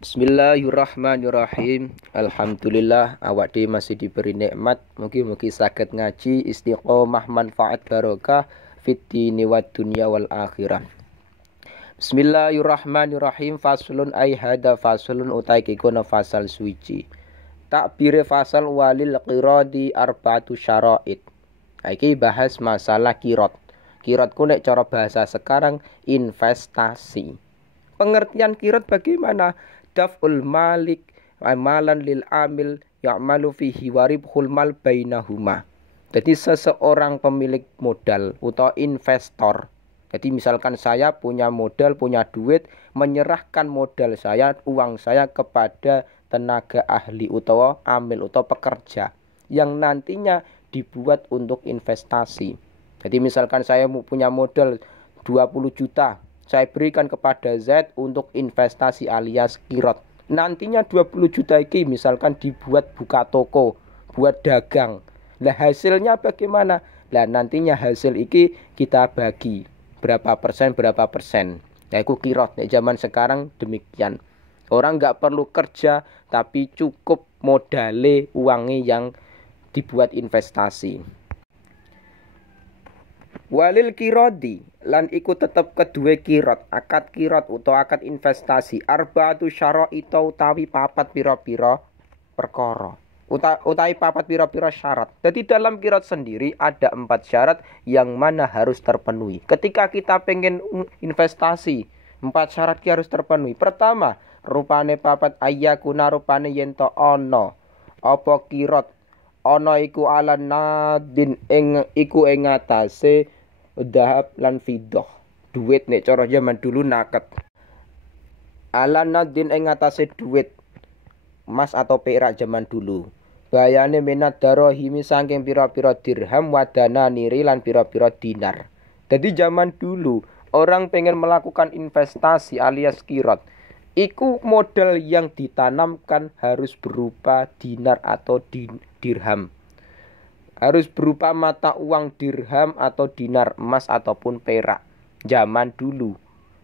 Bismillahirrahmanirrahim. Alhamdulillah awak dhewe masih diberi nikmat. Mugi-mugi saged ngaji istiqomah manfaat barokah fid dini wad dunya wal akhirah. Bismillahirrahmanirrahim. Faslun ay hada faslun utai kono fasal suci. Takbire fasal walil qiradi arba'atu syara'id. Iki bahas masalah kirot. Kirot ku nek cara bahasa sekarang investasi. Pengertian kirot bagaimana? Daf'ul malik amalan lil amil ya'malu fihi waribhul mal bainahuma. Jadi seseorang pemilik modal atau investor. Jadi misalkan saya punya modal, punya duit, menyerahkan modal saya, uang saya kepada tenaga ahli atau amil atau pekerja yang nantinya dibuat untuk investasi. Jadi misalkan saya punya modal 20 juta, saya berikan kepada Z untuk investasi alias kirot. Nantinya 20 juta ini misalkan dibuat buka toko, buat dagang. Lah hasilnya bagaimana? Lah nantinya hasil ini kita bagi berapa persen. Nah itu kirot. Nah, zaman sekarang demikian. Orang nggak perlu kerja tapi cukup modale uangnya yang dibuat investasi. Walil kirodi lan iku tetep kedua kirot, akad kirot utawa akad investasi arba'atu syara'ita utawi papat pira-pira perkara. Utawi papat pira-pira syarat. Jadi dalam kirot sendiri ada 4 syarat yang mana harus terpenuhi. Ketika kita pengen investasi, 4 syarat ki harus terpenuhi. Pertama, rupane papat ayyakuna rupane yen to ana apa kirot ana iku ala nadin iku ing atase dahab lan fiddah. Duit nek cara zaman dulu naket. Ala nadin ing atase duit emas atau perak zaman dulu. Bayane minat darahimi saking pira-pira dirham wadana niri lan pira-pira dinar. Jadi zaman dulu orang pengen melakukan investasi alias kirot. Iku modal yang ditanamkan harus berupa dinar atau dirham. Harus berupa mata uang dirham atau dinar emas ataupun perak zaman dulu.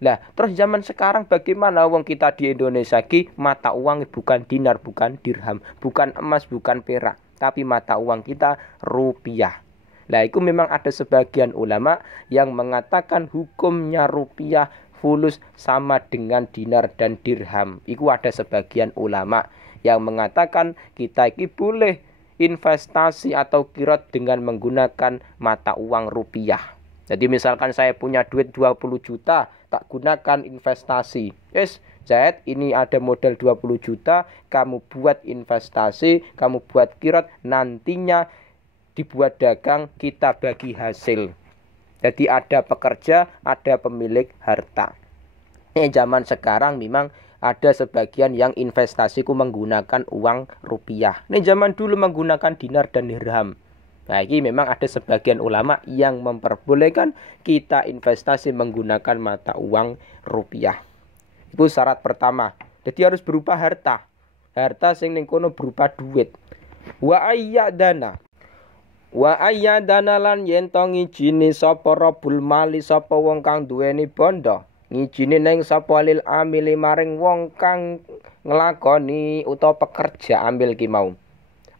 Lah, terus zaman sekarang bagaimana wong kita di Indonesia ki mata uang bukan dinar, bukan dirham, bukan emas, bukan perak, tapi mata uang kita rupiah. Lah, itu memang ada sebagian ulama yang mengatakan hukumnya rupiah fulus sama dengan dinar dan dirham. Itu ada sebagian ulama yang mengatakan kita ini boleh investasi atau kirot dengan menggunakan mata uang rupiah. Jadi misalkan saya punya duit 20 juta, tak gunakan investasi. Yes, Zaid, ini ada modal 20 juta, kamu buat investasi, kamu buat kirot, nantinya dibuat dagang, kita bagi hasil. Jadi ada pekerja, ada pemilik harta. Zaman sekarang memang ada sebagian yang investasiku menggunakan uang rupiah. Ini zaman dulu menggunakan dinar dan dirham. Nah, ini memang ada sebagian ulama yang memperbolehkan kita investasi menggunakan mata uang rupiah. Itu syarat pertama. Jadi harus berupa harta. Harta sing ning kono berupa duit. Wa ayyadana. Wa ayyadana lan yen to ngijini sapa robul mali sapa wong kang duweni bondo. Ngijini neng sapa lil amili maring wong kang nglakoni utawa pekerja ambil ki mau.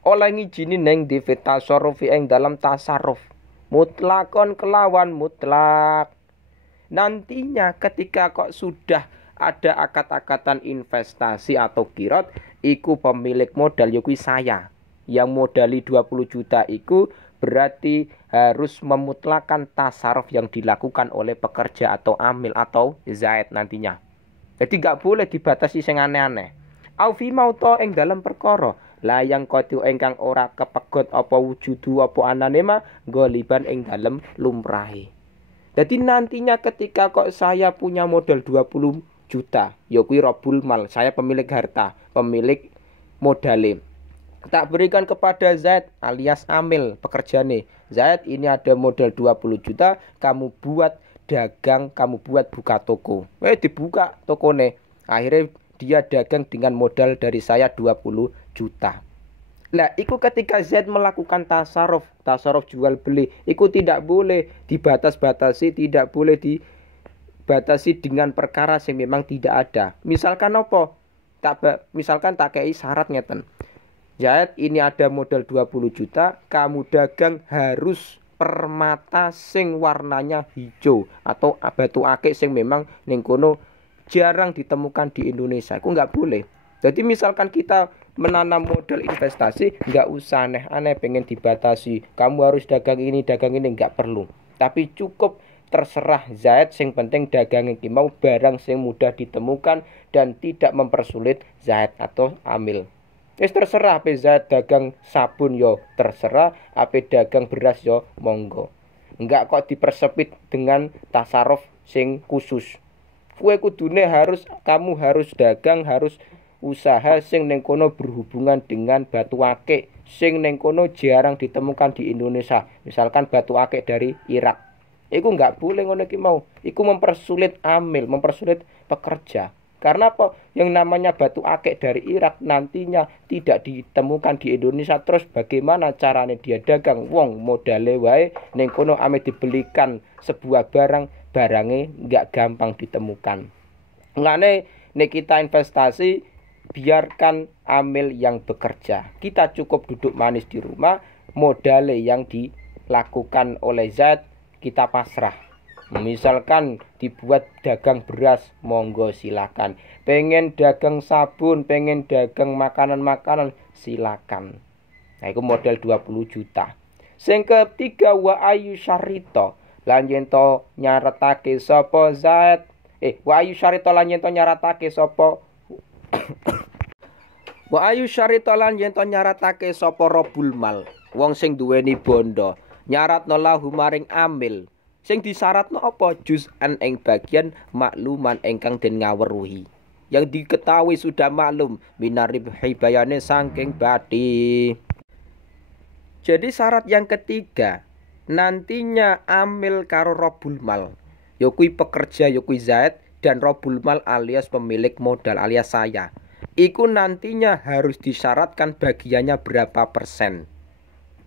Oleh ngijini neng di tasarrufi ing dalam tasarruf. Mutlakon kelawan mutlak. Nantinya ketika kok sudah ada akad-akatan investasi atau kirot, iku pemilik modal ya kuwi saya. Yang modali 20 juta iku berarti harus memutlakan tasarruf yang dilakukan oleh pekerja atau amil atau zaid nantinya. Jadi gak boleh dibatasi sing aneh-aneh. Au fi mauta ing dalam perkara la yang qatu ingkang ora kepegot apa wujudu apa anane ma goliban ing dalam lumrahe. Jadi nantinya ketika kok saya punya modal 20 juta, ya kuwi robul mal, saya pemilik harta, pemilik modale. Tak berikan kepada Zaid alias amil pekerjane. Zaid, ini ada modal 20 juta, kamu buat dagang, kamu buat buka toko. Dibuka tokone. Akhirnya dia dagang dengan modal dari saya 20 juta. Nah, itu ketika Zaid melakukan tasarruf jual beli, itu tidak boleh dibatas-batasi, tidak boleh dibatasi dengan perkara yang memang tidak ada. Misalkan apa? misalkan tak kei syarat ngeten. Zaid, ini ada modal 20 juta, kamu dagang harus permata sing warnanya hijau atau batu akik sing memang ning kono jarang ditemukan di Indonesia. Itu nggak boleh. Jadi misalkan kita menanam modal investasi, nggak usah aneh-aneh pengen dibatasi. Kamu harus dagang ini, nggak perlu. Tapi cukup terserah Zaid, sing penting dagang iki mau barang sing mudah ditemukan dan tidak mempersulit Zaid atau Amil. Wis terserah ape Zaid dagang sabun yo terserah, ape dagang beras yo monggo. Enggak kok dipersepit dengan tasaruf sing khusus. Kamu harus dagang, harus usaha sing ning kono berhubungan dengan batu akik sing ning kono jarang ditemukan di Indonesia. Misalkan batu akik dari Irak. Iku enggak boleh ngono iki mau. Iku mempersulit Amil, mempersulit pekerja. Karena apa? Yang namanya batu akik dari Irak nantinya tidak ditemukan di Indonesia. Terus bagaimana caranya dia dagang? Wong modale wae ning kono ame dibelikan sebuah barangnya nggak gampang ditemukan. Ngene nek kita investasi, biarkan Amil yang bekerja. Kita cukup duduk manis di rumah, modale yang dilakukan oleh Zaid kita pasrah. Misalkan dibuat dagang beras, monggo silakan. Pengen dagang sabun, pengen dagang makanan-makanan, silakan. Nah, itu modal 20 juta. Sing ketiga wa ayu syarito. Lan yen to nyaretake sapa Zaid. Wa ayu syarito lan yen to nyaretake sapa Wa ayu syarito lan yen to nyaretake sapa robul mal. Wong sing duweni bondo, nyaratno lahu maring Amil. Sing disyaratno apa? Juz'an ing bagian makluman ingkang den ngaweruhi. Yang diketahui sudah maklum minarib bayane saking bati. Jadi syarat yang ketiga, nantinya Amil karo robul mal. Ya kuwi pekerja, ya kuwi Zaid, dan robul mal alias pemilik modal alias saya. Iku nantinya harus disyaratkan bagiannya berapa persen.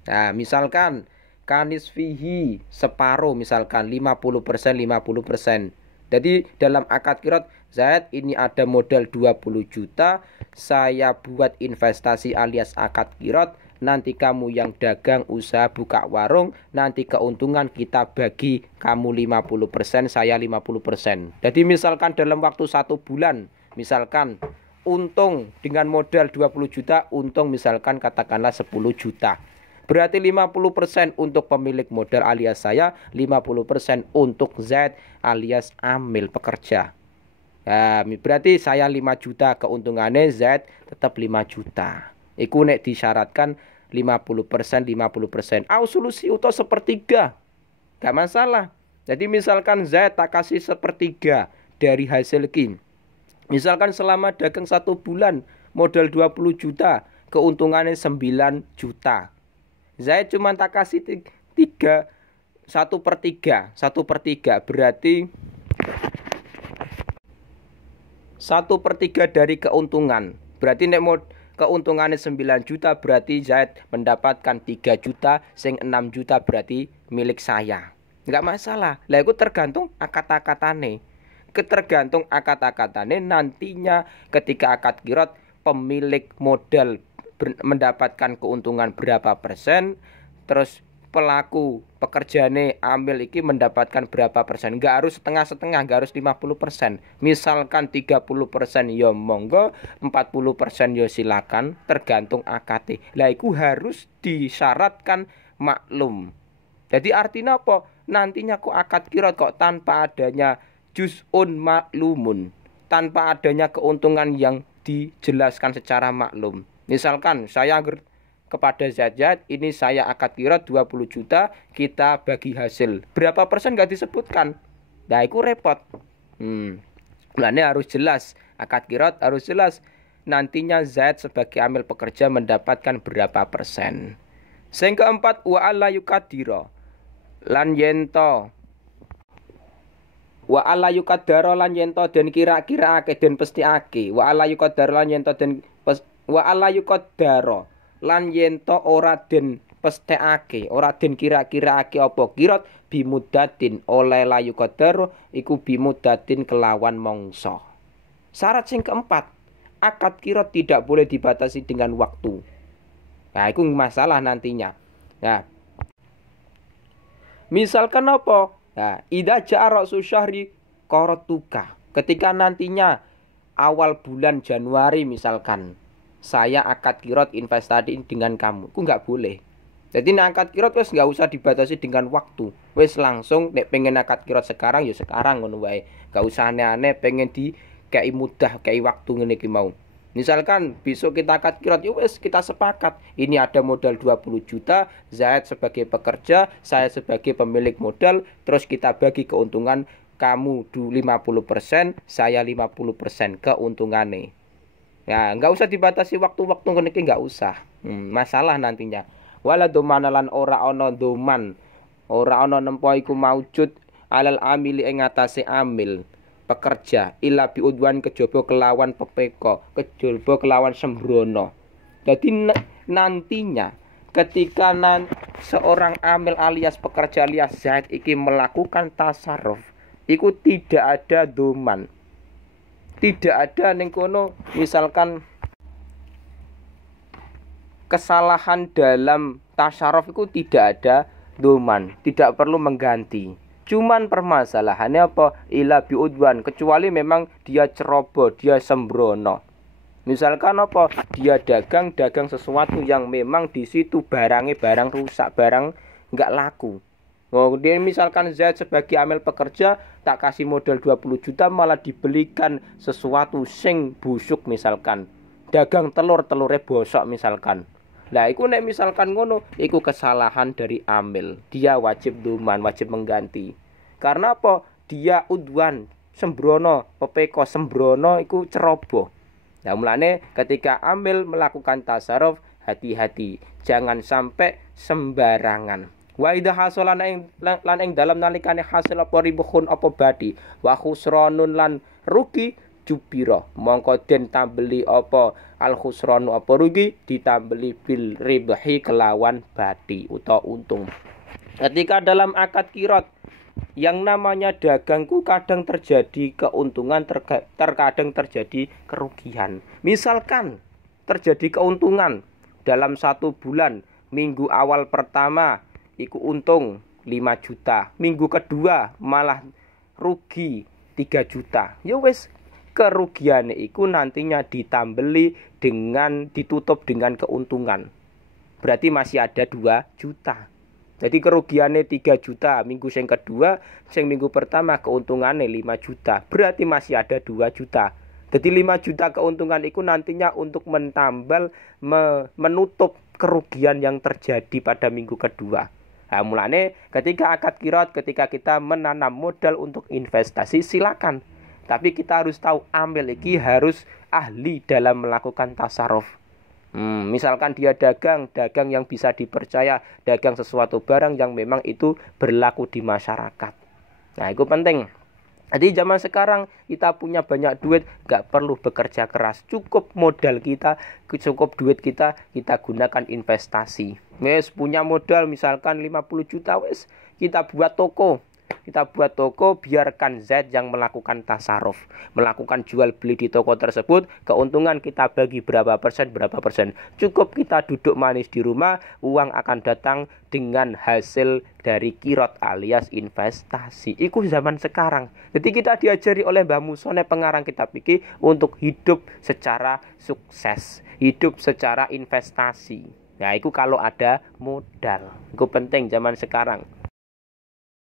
Nah, misalkan kanis fihi separuh, misalkan 50%. Jadi dalam akad kirot, Zaid ini ada modal 20 juta, saya buat investasi alias akad kirot, nanti kamu yang dagang usaha buka warung, nanti keuntungan kita bagi, kamu 50%, saya 50%. Jadi misalkan dalam waktu 1 bulan, misalkan untung dengan modal 20 juta, untung misalkan katakanlah 10 juta. Berarti 50% untuk pemilik modal alias saya, 50% untuk Zaid alias Amil pekerja. Nah, berarti saya 5 juta keuntungannya, Zaid tetap 5 juta. Iku nek disyaratkan 50%. Solusi utuh sepertiga. Gak masalah. Jadi misalkan Zaid tak kasih sepertiga dari hasil kim. Misalkan selama dagang 1 bulan modal 20 juta, keuntungannya 9 juta. Zaid cuma tak kasih 1/3 berarti 1/3 dari keuntungan. Berarti nek keuntungannya 9 juta berarti Zaid mendapatkan 3 juta, sing 6 juta berarti milik saya. Enggak masalah. Lah itu tergantung akad-akadane. Tergantung akad-akadane nantinya ketika akad kirot pemilik modal mendapatkan keuntungan berapa persen, terus pelaku pekerjaane Amil iki mendapatkan berapa persen. Enggak harus setengah-setengah, enggak harus 50%. Misalkan 30% ya monggo, 40% ya silakan, tergantung akad. Lah iku harus disyaratkan maklum. Jadi artinya apa? Nantinya kok akad kirot kok tanpa adanya juz'un maklumun, tanpa adanya keuntungan yang dijelaskan secara maklum. Misalkan saya kepada Zaid, ini saya akad kirot 20 juta, kita bagi hasil. Berapa persen nggak disebutkan. Nah, itu repot. Nah, ini harus jelas. Akad kirot harus jelas. Nantinya Zaid sebagai Amil pekerja mendapatkan berapa persen. Sing keempat, wa alla yukadiro. Lan yento. Wa alla yukadaro lan yento den kira-kira ake den pesti ake. Wa alla yukadaro lan yento den wa ala yuqaddaro lan yento ora den pestekake, ora den kira-kiraake apa kirot bimudatin oleh la yuqaddaro iku bimudatin kelawan mangsa. Syarat sing keempat, akad kirot tidak boleh dibatasi dengan waktu. Nah, itu masalah nantinya. Nah, misalkan apa? Nah, idza ja'a ra'su syahri qaratuka. Ketika nantinya awal bulan Januari misalkan saya akad kirot investasi dengan kamu, itu nggak boleh. Jadi nek akad kirot wis nggak usah dibatasi dengan waktu. Wis langsung nek pengen akad kirot sekarang ya sekarang ngono wae. Nggak usah aneh-aneh pengen di kayak mudah kayak waktu ngene iki mau. Misalkan besok kita akad kirot, ya wis kita sepakat. Ini ada modal 20 juta, Zaid sebagai pekerja, saya sebagai pemilik modal, terus kita bagi keuntungan, kamu 50%, saya 50% keuntungannya. Ya, nggak usah dibatasi waktu-waktu ngene iki nggak usah. Masalah nantinya. Wala domanalan ora ana doman, ora ana nempo iku maujud alal amili ing atase amil pekerja illa biudwan kejaba kelawan pepeko, kejaba kelawan sembrono. Jadi nantinya ketika seorang amil alias pekerja alias Zaid iki melakukan tasarruf, iku tidak ada doman. Tidak ada ning kono misalkan kesalahan dalam tasarruf itu tidak ada doman, tidak perlu mengganti. Cuman permasalahannya apa? Ila biudwan, kecuali memang dia ceroboh, dia sembrono. Misalkan apa? Dia dagang sesuatu yang memang di situ barangnya barang rusak, barang nggak laku. Oh, dia misalkan Zaid sebagai amil pekerja tak kasih modal 20 juta malah dibelikan sesuatu sing busuk misalkan. Dagang telurnya bosok misalkan. Nah, iku nek misalkan ngono, iku kesalahan dari amil. Dia wajib doman, wajib mengganti. Karena apa? Dia udwan, sembrono, pepeko sembrono iku ceroboh. Nah, mulane ketika amil melakukan tasarruf, hati-hati, jangan sampai sembarangan. Wa idza hasalan lan ing dalam nalikane hasil apa ribuhun apa badi, wa khusranun lan rugi jubira mongko den tambeli apa al khusranu apa rugi ditambeli bil ribhi kelawan bati utawa untung. Ketika dalam akad kirot yang namanya dagangku kadang terjadi keuntungan, terkadang terjadi kerugian. Misalkan terjadi keuntungan dalam 1 bulan, minggu awal pertama iku untung 5 juta, minggu kedua malah rugi 3 juta. Ya wis, kerugian itu nantinya ditambeli dengan ditutup dengan keuntungan. Berarti masih ada 2 juta. Jadi kerugiannya 3 juta minggu yang kedua, yang minggu pertama keuntungannya 5 juta. Berarti masih ada 2 juta. Jadi 5 juta keuntungan itu nantinya untuk mentambal menutup kerugian yang terjadi pada minggu kedua. Nah, mulane ketika akad kirot, ketika kita menanam modal untuk investasi, silakan. Tapi kita harus tahu amil iki harus ahli dalam melakukan tasarruf. Misalkan dia dagang yang bisa dipercaya, dagang sesuatu barang yang memang itu berlaku di masyarakat. Nah, itu penting. Jadi zaman sekarang kita punya banyak duit, gak perlu bekerja keras, cukup modal kita, cukup duit kita gunakan investasi. Wes punya modal misalkan 50 juta, wes kita buat toko. Kita buat toko, biarkan Zaid yang melakukan tasarruf, melakukan jual beli di toko tersebut. Keuntungan kita bagi berapa persen. Cukup kita duduk manis di rumah, uang akan datang dengan hasil dari kirot alias investasi. Itu zaman sekarang. Jadi kita diajari oleh Mbah Musone pengarang kitab iki untuk hidup secara sukses, hidup secara investasi. Nah, itu kalau ada modal. Itu penting zaman sekarang.